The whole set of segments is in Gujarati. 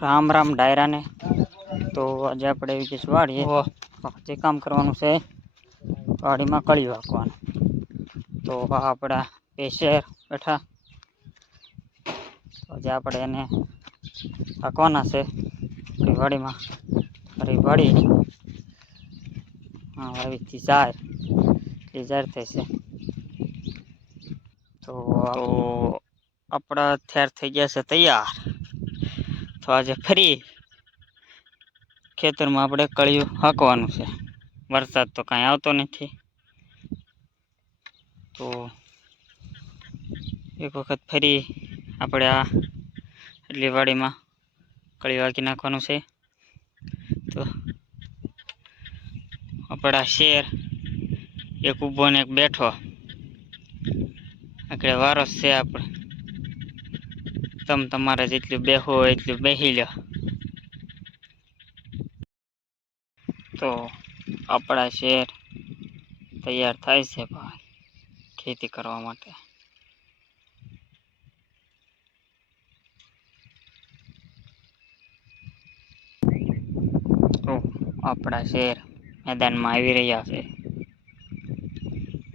રામ રામ ડાયરાને. તો આજે આપણે એવી કેસ વાળીએ જે કામ કરવાનું છે વાડીમાં કળી વાંકવાનું. તો આ આપણા પેશેર બેઠા. આજે આપણે એને હાંકવાના છે વાડીમાં ફરી વાડી હા વાડીથી જાય એટલી જાર થશે. તો તો આપણા થેર થઈ ગયા છે તૈયાર. તો આજે ફરી ખેતરમાં આપણે કળિયું હાંકવાનું છે. વરસાદ તો કાંઈ આવતો નથી. તો એક વખત ફરી આપણે આ એટલી વાડીમાં કળી વાંકી નાખવાનું છે. તો આપણા શેર એક ઊભો ને એક બેઠો. આગળ વારસ છે આપણે તમ તમારે જેટલું બેહો એટલું બેહી લો તો આપણા શેર તૈયાર થાય છે ભાઈ, ખેતી કરવા માટે. તો આપણા શેર મેદાનમાં આવી રહ્યા છે.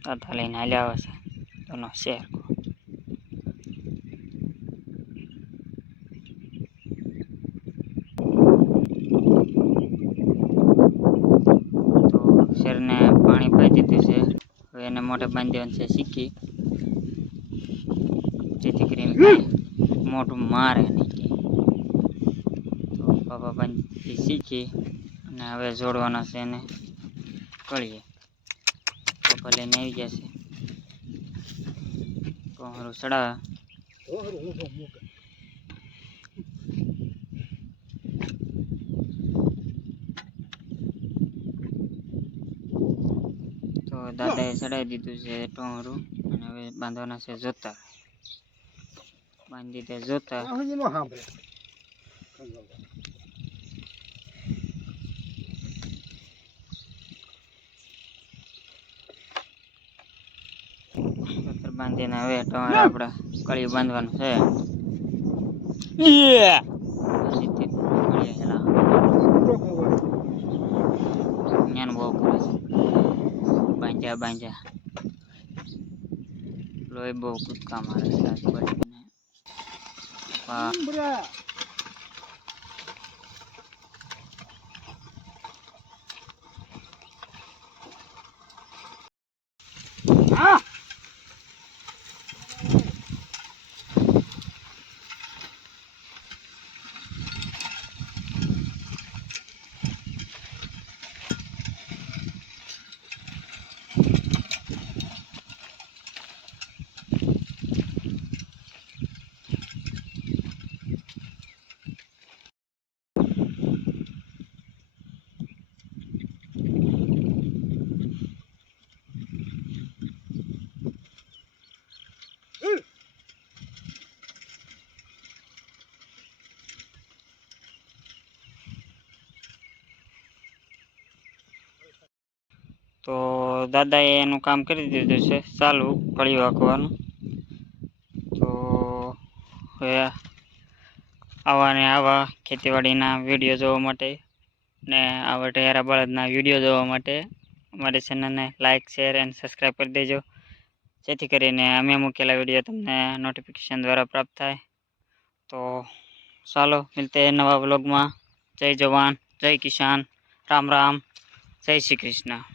તથા લઈને હાલ્યા આવે છે. એનો શેર તો શેરને પાણી પાઈ દીધું છે એને મોઢે બાંધી દેવાનું છે શીખી. જેથી કરીને મોઢું મારે નહીં. તો બાબા બાંધી શીખી અને હવે જોડવાના છે એને કળીએ. બાબા લઈને આવી ગયા છે. કોહરું ચડાવે. તો દાદાએ ચડાવી દીધું છે ટોંગરું અને હવે બાંધવાના છે જોતા બાંધી દે જોતા જોતર બાંધીને હવે ટોંગર આપણે કળી બાંધવાનું છે બાંધી દીધું. કળીએ હેલા. જ્ઞાન બહુ કરે છે બાંધ્યા બાંધ્યા લોહી બહુ કૂદકા મારે છે તો દાદાએ એનું કામ કરી દીધું છે. ચાલુ કળી વાંકવાનું. તો હવે આવા ને આવા ખેતીવાડીના વીડિયો જોવા માટે ને આવા ટેરા બળદના વીડિયો જોવા માટે અમારી ચેનલને લાઇક શેર એન્ડ સબસ્ક્રાઈબ કરી દેજો. જેથી કરીને અમે મૂકેલા વીડિયો તમને નોટિફિકેશન દ્વારા પ્રાપ્ત થાય. તો ચાલો મિલતે નવા બ્લોગમાં જય જવાન, જય કિસાન. રામ રામ. જય શ્રી કૃષ્ણ.